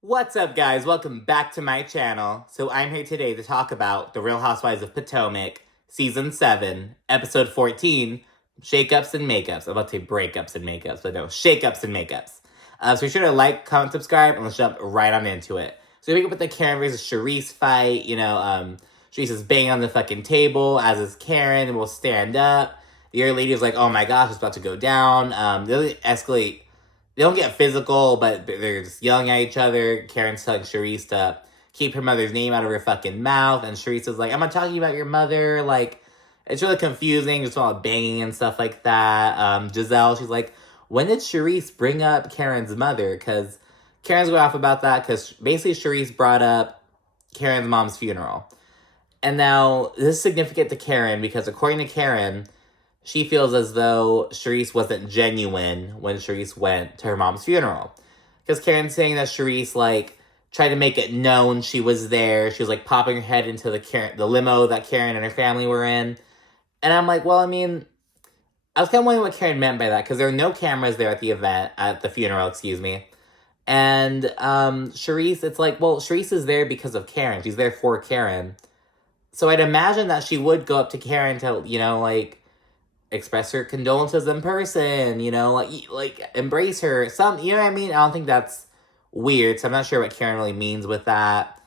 What's up, guys? Welcome back to my channel. So I'm here today to talk about The Real Housewives of Potomac, Season 7, Episode 14, Shakeups and Makeups. I'm about to say breakups and makeups, but no, shakeups and makeups. So be sure to like, comment, subscribe, and let's jump right on into it. So we pick up with the Karen versus Charrisse fight. Charrisse is banging on the fucking table, as is Karen, and will stand up. The other lady is like, oh my gosh, it's about to go down. They escalate. They don't get physical, but they're just yelling at each other. Karen's telling Charrisse to keep her mother's name out of her fucking mouth. And Charrisse is like, I'm not talking about your mother. Like, it's really confusing. Just all banging and stuff like that. Gizelle, she's like, when did Charrisse bring up Karen's mother? Because Karen's going off about that. Because basically Charrisse brought up Karen's mom's funeral. And now, this is significant to Karen because according to Karen, she feels as though Charrisse wasn't genuine when Charrisse went to her mom's funeral. Because Karen's saying that Charrisse, tried to make it known she was there. She was, popping her head into the limo that Karen and her family were in. And I'm like, well, I mean, I was kind of wondering what Karen meant by that. Because there were no cameras there at the funeral, excuse me. And Charrisse, it's like, well, Charrisse is there because of Karen. She's there for Karen. So I'd imagine that she would go up to Karen to, express her condolences in person, embrace her. You know what I mean? I don't think that's weird, so I'm not sure what Karen really means with that.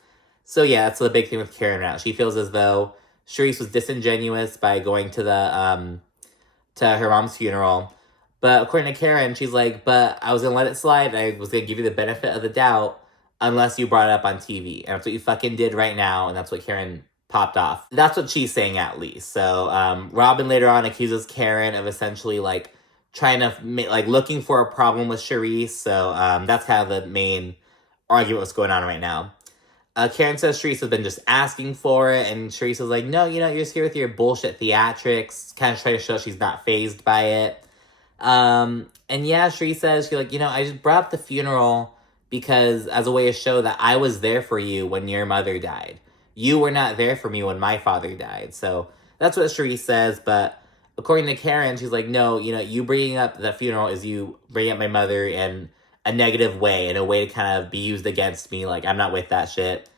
So yeah, that's the big thing with Karen now. She feels as though Charrisse was disingenuous by going to to her mom's funeral. But according to Karen, she's like, but I was gonna let it slide. I was gonna give you the benefit of the doubt unless you brought it up on TV. And that's what you fucking did right now, and that's what Karen popped off. That's what she's saying, at least. So Robyn later on accuses Karen of essentially trying to looking for a problem with Charrisse. So that's kind of the main argument what's going on right now. Karen says Charrisse has been just asking for it, and Charrisse is like, no, you're just here with your bullshit theatrics, kind of trying to show she's not fazed by it. And yeah, Charrisse says, I just brought up the funeral because as a way to show that I was there for you when your mother died. You were not there for me when my father died. So that's what Charrisse says. But according to Karen, she's like, no, you bringing up the funeral is you bringing up my mother in a negative way, in a way to kind of be used against me. Like, I'm not with that shit.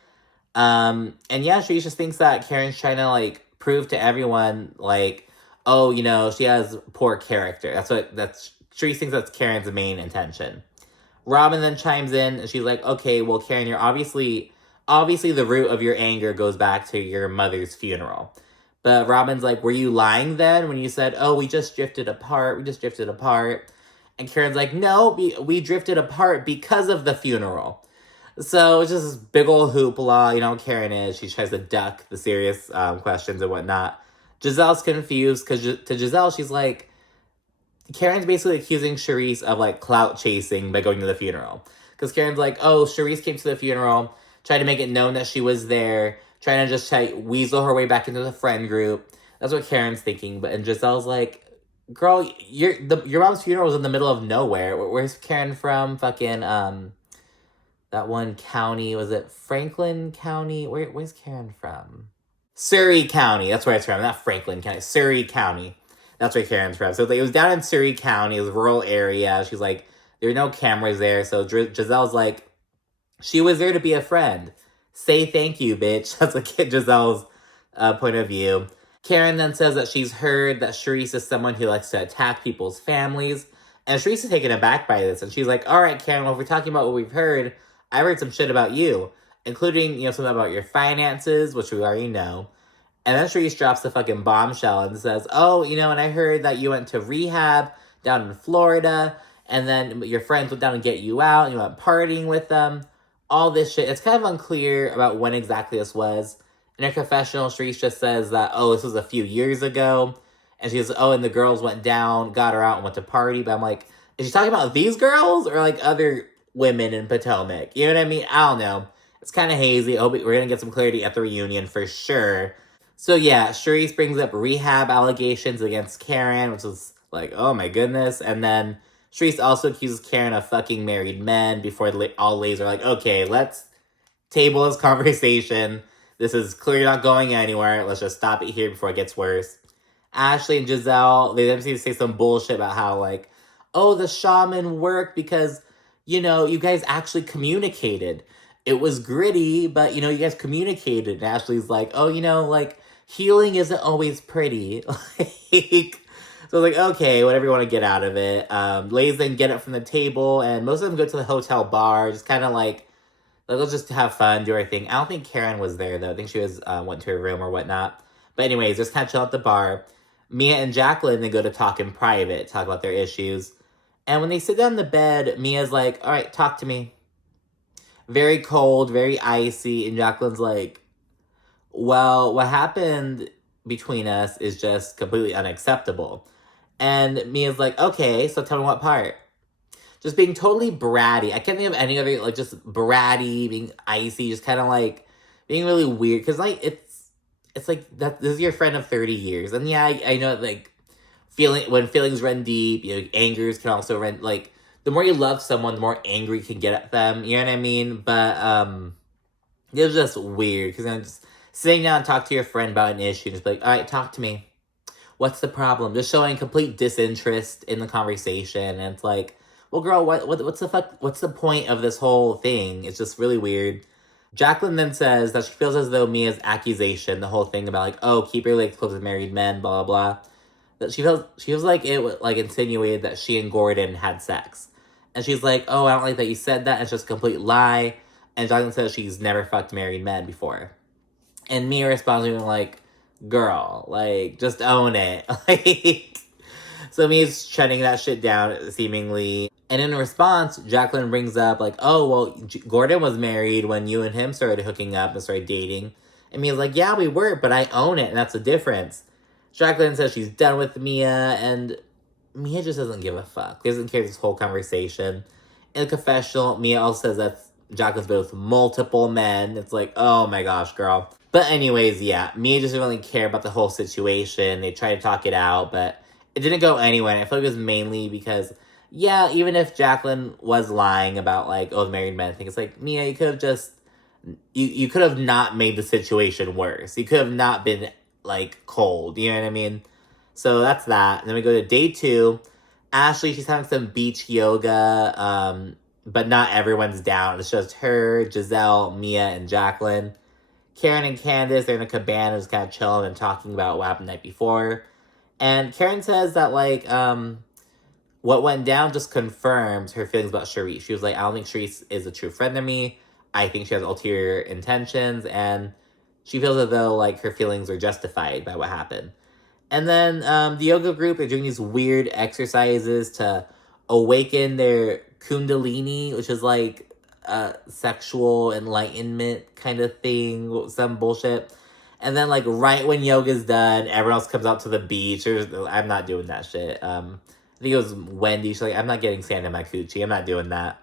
And yeah, Charrisse just thinks that Karen's trying to, prove to everyone, she has poor character. Charrisse thinks that's Karen's main intention. Robyn then chimes in, and she's like, okay, well, Karen, you're obviously the root of your anger goes back to your mother's funeral. But Robyn's like, were you lying then when you said, oh, we just drifted apart, And Karen's like, no, we drifted apart because of the funeral. So it's just this big old hoopla, Karen is. She tries to duck the serious questions and whatnot. Gizelle's confused because to Gizelle, she's like, Karen's basically accusing Charrisse of, clout chasing by going to the funeral. Because Karen's like, oh, Charrisse came to the funeral, tried to make it known that she was there, trying to just weasel her way back into the friend group. That's what Karen's thinking. And Gizelle's like, girl, your mom's funeral was in the middle of nowhere. Where's Karen from? Fucking, that one county, was it Franklin County? Where's Karen from? Surrey County, that's where it's from. Not Franklin County, Surrey County. That's where Karen's from. So it was down in Surrey County, it was a rural area. She's like, there were no cameras there. So Gizelle's like, she was there to be a friend. Say thank you, bitch. That's what Gizelle's point of view. Karen then says that she's heard that Charrisse is someone who likes to attack people's families. And Charrisse is taken aback by this. And she's like, all right, Karen, well, if we're talking about what we've heard, I heard some shit about you. Including, something about your finances, which we already know. And then Charrisse drops the fucking bombshell and says, oh, and I heard that you went to rehab down in Florida. And then your friends went down and get you out. And you went partying with them. All this shit. It's kind of unclear about when exactly this was. In her confessional, Charrisse just says that, oh, this was a few years ago. And she says, oh, and the girls went down, got her out, and went to party. But I'm like, is she talking about these girls? Or, other women in Potomac? You know what I mean? I don't know. It's kind of hazy. I hope we're going to get some clarity at the reunion for sure. So, yeah, Charrisse brings up rehab allegations against Karen, which is like, oh, my goodness. And then Charrisse also accuses Karen of fucking married men before all ladies are like, okay, let's table this conversation. This is clearly not going anywhere. Let's just stop it here before it gets worse. Ashley and Gizelle, they then seem to say some bullshit about how, oh, the shaman worked because you guys actually communicated. It was gritty, but, you guys communicated. And Ashley's like, oh, like, healing isn't always pretty. Like, so like, okay, whatever you want to get out of it. Ladies then get up from the table, and most of them go to the hotel bar, just kind of like, let's just have fun, do our thing. I don't think Karen was there, though. I think she went to her room or whatnot. But anyways, just kind of chill at the bar. Mia and Jacqueline, they go to talk in private, talk about their issues. And when they sit down in the bed, Mia's like, all right, talk to me. Very cold, very icy. And Jacqueline's like, well, what happened between us is just completely unacceptable. And Mia's like, okay, so tell me what part. Just being totally bratty. I can't think of any other, like, just bratty, being icy, just kind of, like, being really weird. Because, like, it's like, this is your friend of 30 years. And, yeah, I know, like, when feelings run deep, angers can also run, like, the more you love someone, the more angry you can get at them. You know what I mean? But, it was just weird. Because I'm just sitting down and talk to your friend about an issue. And just be like, all right, talk to me. What's the problem? Just showing complete disinterest in the conversation. And it's like, well, girl, what's the fuck? What's the point of this whole thing? It's just really weird. Jacqueline then says that she feels as though Mia's accusation, the whole thing about like, oh, keep your legs closed with married men, blah, blah, blah, that she feels like it like insinuated that she and Gordon had sex. And she's like, oh, I don't like that you said that. It's just a complete lie. And Jacqueline says she's never fucked married men before. And Mia responds to him like, girl, like, just own it. Like, so Mia's shutting that shit down, seemingly. And in response, Jacqueline brings up, like, oh, well, Gordon was married when you and him started hooking up and started dating. And Mia's like, yeah, we were, but I own it, and that's the difference. Jacqueline says she's done with Mia, and Mia just doesn't give a fuck. Doesn't care this whole conversation. In the confessional, Mia also says that Jacqueline's been with multiple men. It's like, oh my gosh, girl. But anyways, yeah, Mia just didn't really care about the whole situation. They tried to talk it out, but it didn't go anywhere. And I feel like it was mainly because, yeah, even if Jacqueline was lying about, like, oh, the married men thing, it's like, Mia, you could have just, you could have not made the situation worse. You could have not been, like, cold. You know what I mean? So that's that. And then we go to day 2. Ashley, she's having some beach yoga, but not everyone's down. It's just her, Gizelle, Mia, and Jacqueline. Karen and Candiace, they're in a cabana just kind of chilling and talking about what happened the night before. And Karen says that, like, what went down just confirms her feelings about Charrisse. She was like, I don't think Charrisse is a true friend to me. I think she has ulterior intentions. And she feels as though, like, her feelings are justified by what happened. And then the yoga group are doing these weird exercises to awaken their kundalini, which is, like, sexual enlightenment kind of thing, some bullshit. And then, like, right when yoga's done, everyone else comes out to the beach. I'm not doing that shit. I think it was Wendy. She's like, I'm not getting sand in my coochie. I'm not doing that.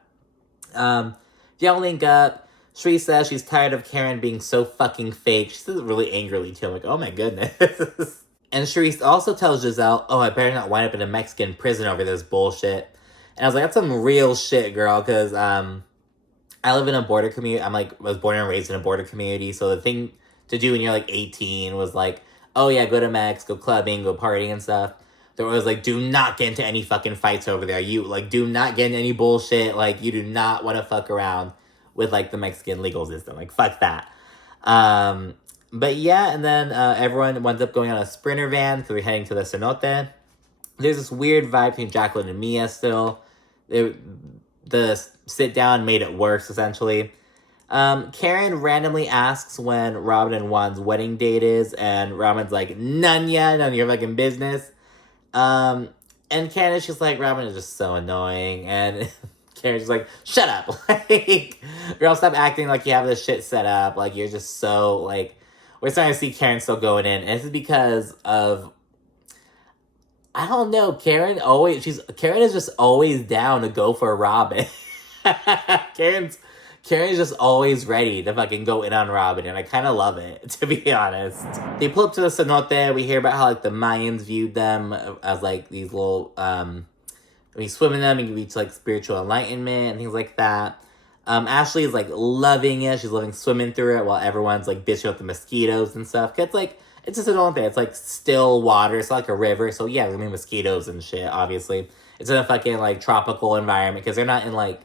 They all link up. Charrisse says she's tired of Karen being so fucking fake. She says it really angrily, too. I'm like, oh my goodness. And Charrisse also tells Gizelle, oh, I better not wind up in a Mexican prison over this bullshit. And I was like, that's some real shit, girl, because I live in a border community. I was born and raised in a border community, so the thing to do when you're, like, 18 was, like, oh, yeah, go to Mex, go clubbing, go partying and stuff. There was, like, do not get into any fucking fights over there. You, like, do not get into any bullshit. Like, you do not want to fuck around with, like, the Mexican legal system. Like, fuck that. But, yeah, and then everyone winds up going on a Sprinter van because we're heading to the cenote. There's this weird vibe between Jacqueline and Mia still. The sit-down made it worse, essentially. Karen randomly asks when Robyn and Juan's wedding date is, and Robyn's like, none yet, none of your fucking business. And Candiace, she's like, Robyn is just so annoying, and Karen's just like, shut up, like, girl, stop acting like you have this shit set up, like, you're just so, like, we're starting to see Karen still going in, and this is because of, I don't know, Karen is just always down to go for Robyn. Karen's just always ready to fucking go in on Robyn, and I kind of love it, to be honest. They pull up to the cenote. We hear about how, like, the Mayans viewed them as, like, these little, when you swim in them, you can reach, like, spiritual enlightenment and things like that. Ashley is, like, loving it. She's loving swimming through it while everyone's, like, bitching about the mosquitoes and stuff. 'Cause it's, like, it's just a cenote. It's, like, still water. It's like a river. So, yeah, there's gonna be mosquitoes and shit, obviously. It's in a fucking, like, tropical environment because they're not in, like,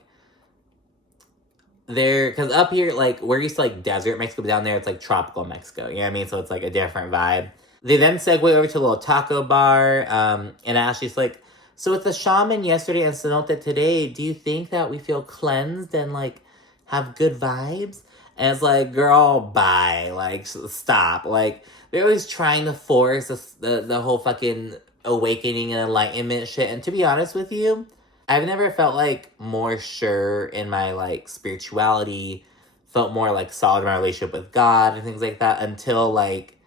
because up here, like, we're used to, like, desert Mexico, but down there, it's, like, tropical Mexico, you know what I mean? So it's, like, a different vibe. They then segue over to a little taco bar, and Ashley's like, so with the shaman yesterday and cenote today, do you think that we feel cleansed and, like, have good vibes? And it's like, girl, bye. Like, stop. Like, they're always trying to force the whole fucking awakening and enlightenment shit. And to be honest with you, I've never felt, like, more sure in my, like, spirituality, felt more, like, solid in my relationship with God and things like that until, like,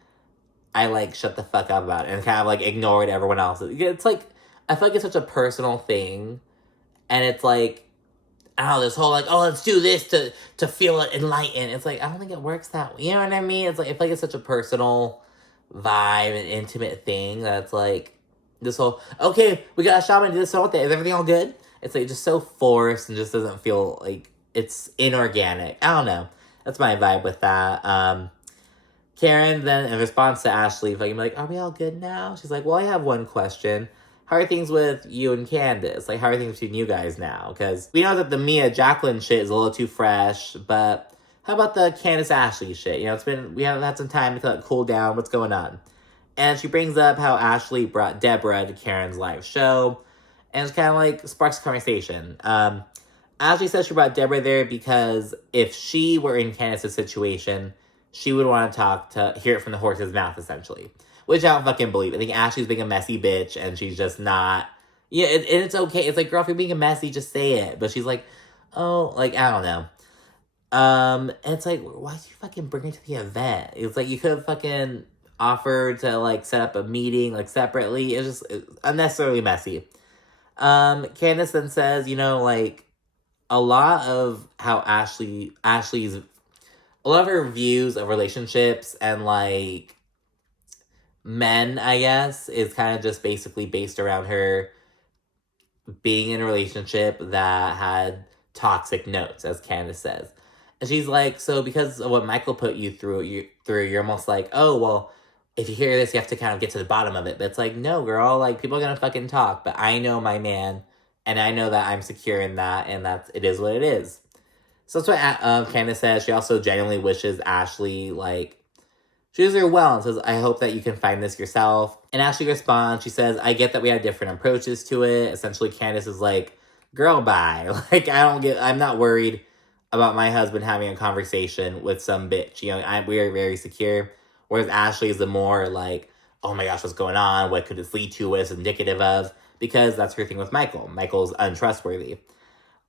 I, like, shut the fuck up about it and kind of, like, ignored everyone else. It's, like, I feel like it's such a personal thing. And it's, like, I don't know, this whole, like, oh, let's do this to feel enlightened. It's, like, I don't think it works that way. You know what I mean? It's, like, I feel like it's such a personal vibe and intimate thing that's, like, this whole, okay, we got a shaman do this, so what? Is everything all good? It's, like, just so forced and just doesn't feel like it's inorganic. I don't know. That's my vibe with that. Karen then, in response to Ashley, like, are we all good now? She's like, well, I have one question. How are things with you and Candiace? Like, how are things between you guys now? Because we know that the Mia Jacqueline shit is a little too fresh, but how about the Candiace Ashley shit? You know, we haven't had some time to cool down. What's going on? And she brings up how Ashley brought Deborah to Karen's live show, and it's kind of like sparks a conversation. Ashley says she brought Deborah there because if she were in Candiace's situation, she would want to hear it from the horse's mouth, essentially. Which I don't fucking believe. I think Ashley's being a messy bitch, and she's just not... Yeah, and it's okay. It's like, girl, if you're being a messy, just say it. But she's like, oh, like, I don't know. And it's like, why did you fucking bring her to the event? It's like, you could have fucking offered to, like, set up a meeting, like, separately. It's unnecessarily messy. Candiace then says, you know, like, a lot of how Ashley's... A lot of her views of relationships and, like, men, I guess, is kind of just basically based around her being in a relationship that had toxic notes, as Candiace says. And she's like, so because of what Michael put you through, you're almost like, oh, well, if you hear this, you have to kind of get to the bottom of it. But it's like, no, girl, like, people are gonna fucking talk, but I know my man, and I know that I'm secure in that, and it is what it is. So that's what Candiace says. She also genuinely wishes Ashley, like, she wishes her well and says, I hope that you can find this yourself. And Ashley responds, she says, I get that we have different approaches to it. Essentially, Candiace is like, girl, bye. Like, I'm not worried about my husband having a conversation with some bitch. You know, we are very secure. Whereas Ashley is the more like, oh my gosh, what's going on? What could this lead to? What is indicative of? Because that's her thing with Michael. Michael's untrustworthy.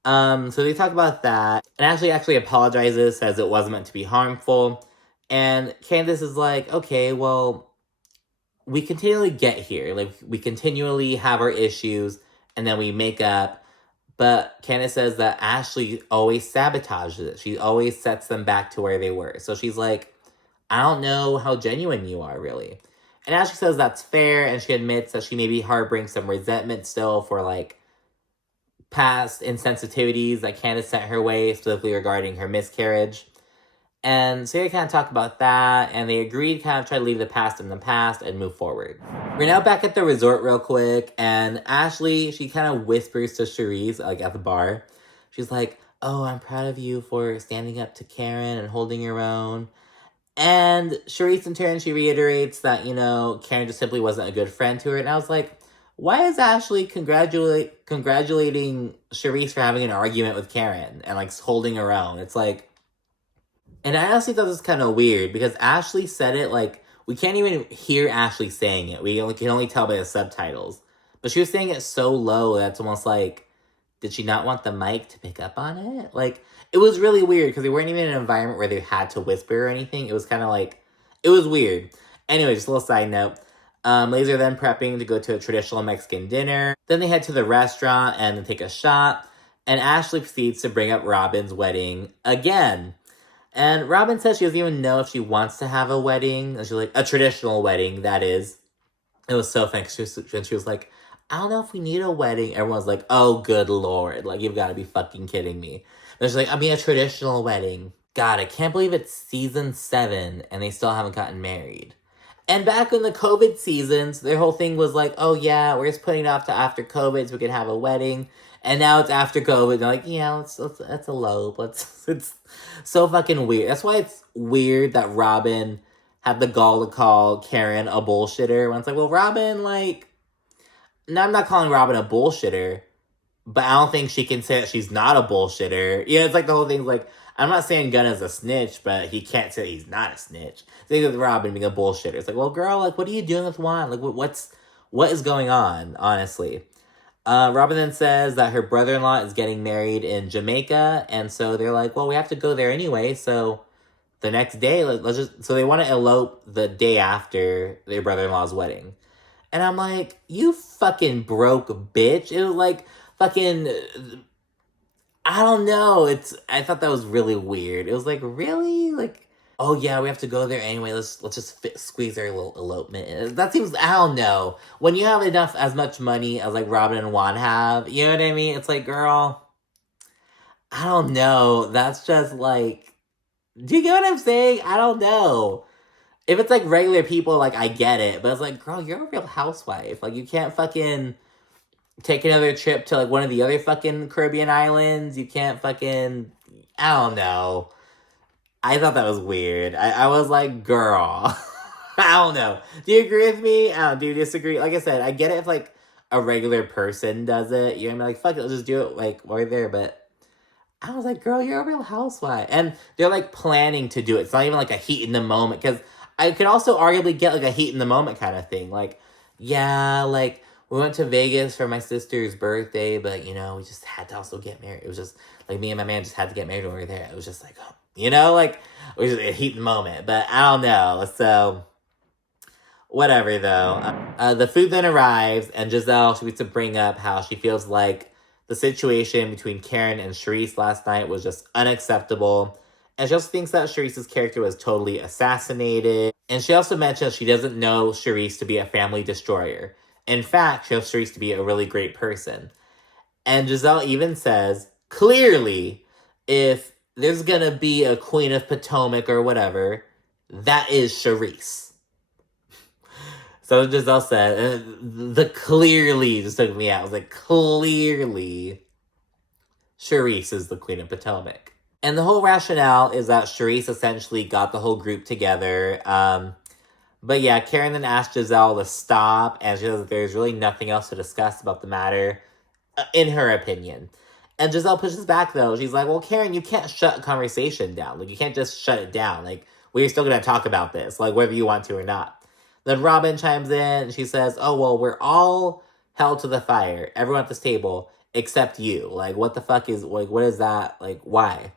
So they talk about that. And Ashley actually apologizes, says it wasn't meant to be harmful. And Candiace is like, okay, well, we continually get here. Like, we continually have our issues, and then we make up. But Candiace says that Ashley always sabotages it. She always sets them back to where they were. So she's like, I don't know how genuine you are, really. And Ashley says that's fair, and she admits that she maybe harboring some resentment still for, like, past insensitivities that Candiace sent her way, specifically regarding her miscarriage. And so they kind of talk about that, and they agreed to kind of try to leave the past in the past and move forward. We're now back at the resort real quick, and Ashley, she kind of whispers to Charrisse, like, at the bar. She's like, oh, I'm proud of you for standing up to Karen and holding your own. And Charrisse, in turn, she reiterates that, you know, Karen just simply wasn't a good friend to her. And I was like, why is Ashley congratulating Charrisse for having an argument with Karen and, like, holding her own? It's like... And I honestly thought this was kind of weird, because Ashley said it, like, we can't even hear Ashley saying it. We can only tell by the subtitles. But she was saying it so low that it's almost like, did she not want the mic to pick up on it? Like, it was really weird, because they weren't even in an environment where they had to whisper or anything. It was kind of like, it was weird. Anyway, just a little side note. Ladies are then prepping to go to a traditional Mexican dinner. Then they head to the restaurant and take a shot. And Ashley proceeds to bring up Robyn's wedding again. And Robyn says she doesn't even know if she wants to have a wedding. And she's like, a traditional wedding, that is. It was so funny, because she was like, I don't know if we need a wedding. Everyone's like, oh, good Lord. Like, you've got to be fucking kidding me. And she's like, I mean, a traditional wedding. God, I can't believe it's season 7 and they still haven't gotten married. And back in the COVID seasons, their whole thing was like, oh yeah, we're just putting it off to after COVID so we can have a wedding. And now it's after COVID. And they're like, yeah, let's elope. It's so fucking weird. That's why it's weird that Robyn had the gall to call Karen a bullshitter. When it's like, well, Robyn, like, no, I'm not calling Robyn a bullshitter, but I don't think she can say that she's not a bullshitter. You know, it's like the whole thing's like, I'm not saying Gunna's a snitch, but he can't say he's not a snitch. Think of Robyn being a bullshitter. It's like, well, girl, like, what are you doing with Juan? Like, what is going on, honestly? Robyn then says that her brother-in-law is getting married in Jamaica, and so they're like, well, we have to go there anyway, so the next day, so they want to elope the day after their brother-in-law's wedding. And I'm like, you fucking broke bitch. It was like, fucking, I don't know, I thought that was really weird. It was like, really? Like, oh yeah, we have to go there anyway. Let's just squeeze our little elopement. That seems, I don't know. When you have as much money as like Robyn and Juan have, you know what I mean? It's like, girl, I don't know. That's just like, do you get what I'm saying? I don't know. If it's like regular people, like I get it, but it's like, girl, you're a real housewife. Like you can't fucking take another trip to like one of the other fucking Caribbean islands. You can't fucking, I don't know. I thought that was weird. I was like, girl, I don't know. Do you agree with me? Do you disagree? Like I said, I get it if like a regular person does it. You know what I mean? Like, fuck it, let's just do it like while we're there. But I was like, girl, you're a real housewife. And they're like planning to do it. It's not even like a heat in the moment. Because I could also arguably get like a heat in the moment kind of thing. Like, yeah, like we went to Vegas for my sister's birthday, but you know, we just had to also get married. It was just like me and my man just had to get married when we were there. It was just like, oh, you know, like it was just a heat in the moment. But I don't know. So whatever though. The food then arrives, and Gizelle, she wants to bring up how she feels like the situation between Karen and Charrisse last night was just unacceptable. And she also thinks that Charrisse's character was totally assassinated. And she also mentions she doesn't know Charrisse to be a family destroyer. In fact, she knows Charrisse to be a really great person. And Gizelle even says, clearly, if there's gonna be a Queen of Potomac or whatever, that is Charrisse. So Gizelle said, the clearly just took me out. I was like, clearly, Charrisse is the Queen of Potomac. And the whole rationale is that Charrisse essentially got the whole group together. But yeah, Karen then asked Gizelle to stop, and she says that there's really nothing else to discuss about the matter, in her opinion. And Gizelle pushes back, though. She's like, well, Karen, you can't shut conversation down. Like, you can't just shut it down. Like, we're still going to talk about this, like, whether you want to or not. Then Robyn chimes in, and she says, oh, well, we're all held to the fire. Everyone at this table, except you. Like, what the fuck is, like, what is that? Like, why?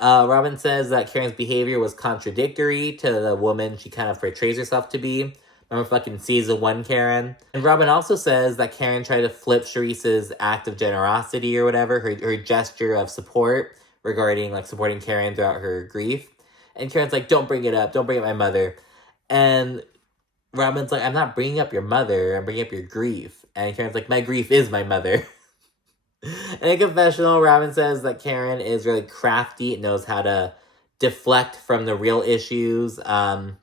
Robyn says that Karen's behavior was contradictory to the woman she kind of portrays herself to be. Remember fucking season 1 Karen? And Robyn also says that Karen tried to flip Charisse's act of generosity or whatever, her gesture of support regarding, like, supporting Karen throughout her grief. And Karen's like, don't bring it up my mother. And Robyn's like, I'm not bringing up your mother, I'm bringing up your grief. And Karen's like, my grief is my mother. In a confessional, Robyn says that Karen is really crafty and knows how to deflect from the real issues. And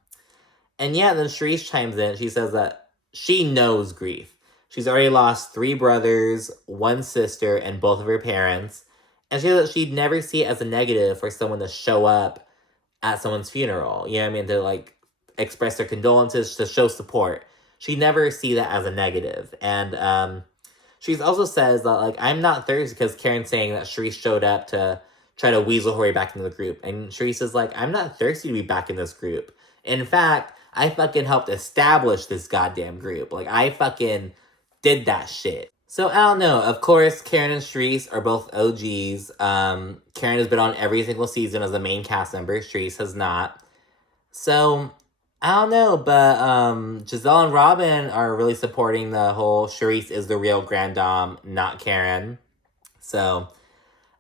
yeah, then Charrisse chimes in. She says that she knows grief. She's already lost 3 brothers, 1 sister, and both of her parents. And she says that she'd never see it as a negative for someone to show up at someone's funeral. You know what I mean? To, like, express their condolences, to show support. She'd never see that as a negative. And she also says that, like, I'm not thirsty because Karen's saying that Charrisse showed up to try to weasel her way back into the group. And Charrisse is like, I'm not thirsty to be back in this group. In fact, I fucking helped establish this goddamn group. Like, I fucking did that shit. So, I don't know. Of course, Karen and Charrisse are both OGs. Karen has been on every single season as a main cast member. Charrisse has not. So, I don't know. But Gizelle and Robyn are really supporting the whole Charrisse is the real grand dame, not Karen. So,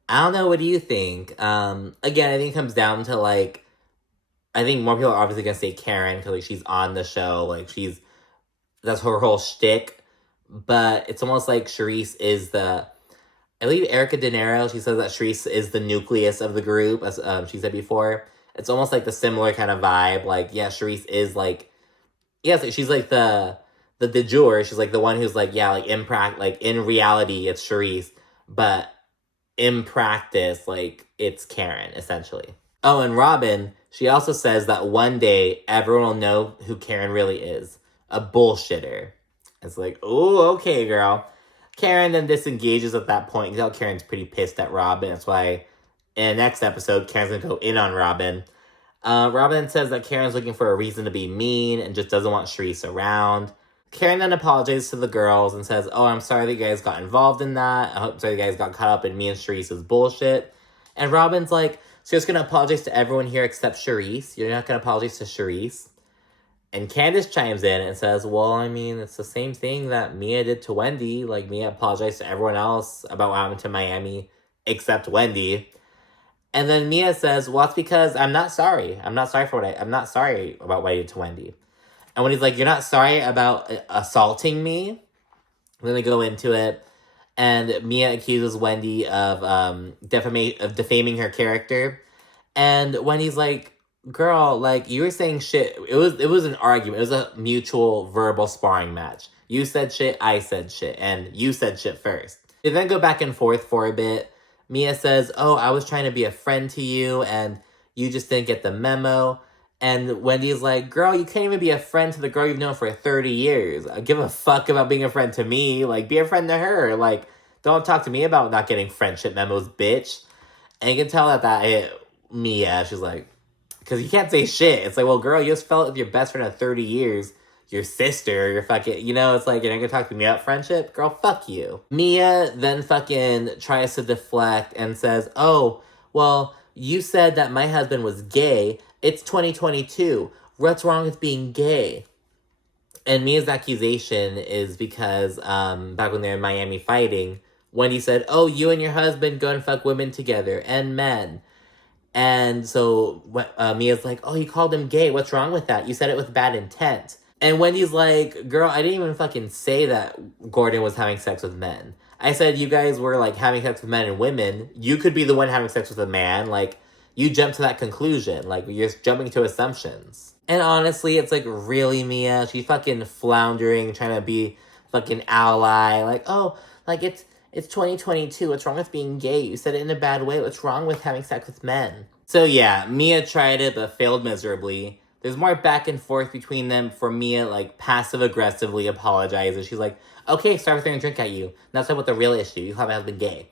I don't know. What do you think? Again, I think it comes down to, like, I think more people are obviously going to say Karen because, like, she's on the show. Like, that's her whole shtick. But it's almost like Charrisse is I believe Erica De Niro, she says that Charrisse is the nucleus of the group, as she said before. It's almost like the similar kind of vibe. Like, yeah, Charrisse is, like, yes, she's, like, the de jure. She's, like, the one who's, like, yeah, like, in reality, it's Charrisse. but in practice, like, it's Karen, essentially. Oh, and Robyn, she also says that one day everyone will know who Karen really is. A bullshitter. It's like, oh, okay, girl. Karen then disengages at that point. You can tell Karen's pretty pissed at Robyn. That's why in the next episode, Karen's gonna go in on Robyn. Robyn says that Karen's looking for a reason to be mean and just doesn't want Charrisse around. Karen then apologizes to the girls and says, oh, I'm sorry that you guys got involved in that. I'm sorry you guys got caught up in me and Charrisse's bullshit. And Robyn's like, so you're just going to apologize to everyone here except Charrisse? You're not going to apologize to Charrisse? And Candiace chimes in and says, well, I mean, it's the same thing that Mia did to Wendy. Like, Mia apologized to everyone else about what happened to Miami except Wendy. And then Mia says, well, it's because I'm not sorry. I'm not sorry about what I did to Wendy. And when he's like, you're not sorry about assaulting me? Then they go into it. And Mia accuses Wendy of defaming her character. And Wendy's like, girl, like, you were saying shit. It was an argument. It was a mutual verbal sparring match. You said shit, I said shit. And you said shit first. They then go back and forth for a bit. Mia says, oh, I was trying to be a friend to you, and you just didn't get the memo. And Wendy's like, girl, you can't even be a friend to the girl you've known for 30 years. I give a fuck about being a friend to me. Like, be a friend to her. Like, don't talk to me about not getting friendship memos, bitch. And you can tell that hit Mia. She's like, because you can't say shit. It's like, well, girl, you just felt with your best friend of 30 years. Your sister, your fucking, it's like, you're not gonna talk to me about friendship? Girl, fuck you. Mia then fucking tries to deflect and says, oh, well, you said that my husband was gay. It's 2022. What's wrong with being gay? And Mia's accusation is because back when they were in Miami fighting, Wendy said, oh, you and your husband go and fuck women together and men. And so Mia's like, oh, you called him gay. What's wrong with that? You said it with bad intent. And Wendy's like, girl, I didn't even fucking say that Gordon was having sex with men. I said you guys were, like, having sex with men and women. You could be the one having sex with a man. Like, you jumped to that conclusion. Like, you're jumping to assumptions. And honestly, it's like, really, Mia? She's fucking floundering, trying to be fucking ally. Like, oh, like, it's 2022. What's wrong with being gay? You said it in a bad way. What's wrong with having sex with men? So yeah, Mia tried it, but failed miserably. There's more back and forth between them for Mia, like, passive-aggressively apologizes. She's like, okay, start throwing a drink at you. That's not what the real issue. You have my husband gay.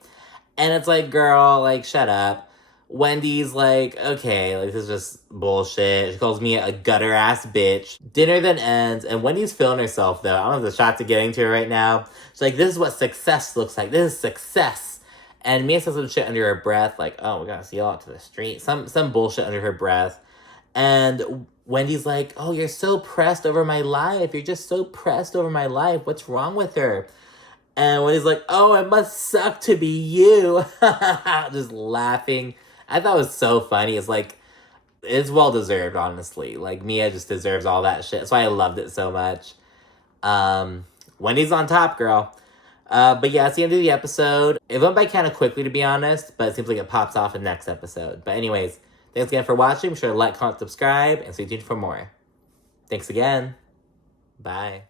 And it's like, girl, like, shut up. Wendy's like, okay, like, this is just bullshit. She calls Mia a gutter-ass bitch. Dinner then ends, and Wendy's feeling herself, though. I don't know if the shots are getting to her right now. She's like, this is what success looks like. This is success. And Mia says some shit under her breath, like, oh, we're gonna see you all out to the street. Some bullshit under her breath. And Wendy's like, oh, you're so pressed over my life. You're just so pressed over my life. What's wrong with her? And Wendy's like, oh, it must suck to be you. Just laughing. I thought it was so funny. It's like, it's well-deserved, honestly. Like, Mia just deserves all that shit. That's why I loved it so much. Wendy's on top, girl. But yeah, that's the end of the episode. It went by kind of quickly, to be honest, but it seems like it pops off in the next episode. But anyways, thanks again for watching. Be sure to like, comment, subscribe, and stay tuned for more. Thanks again. Bye.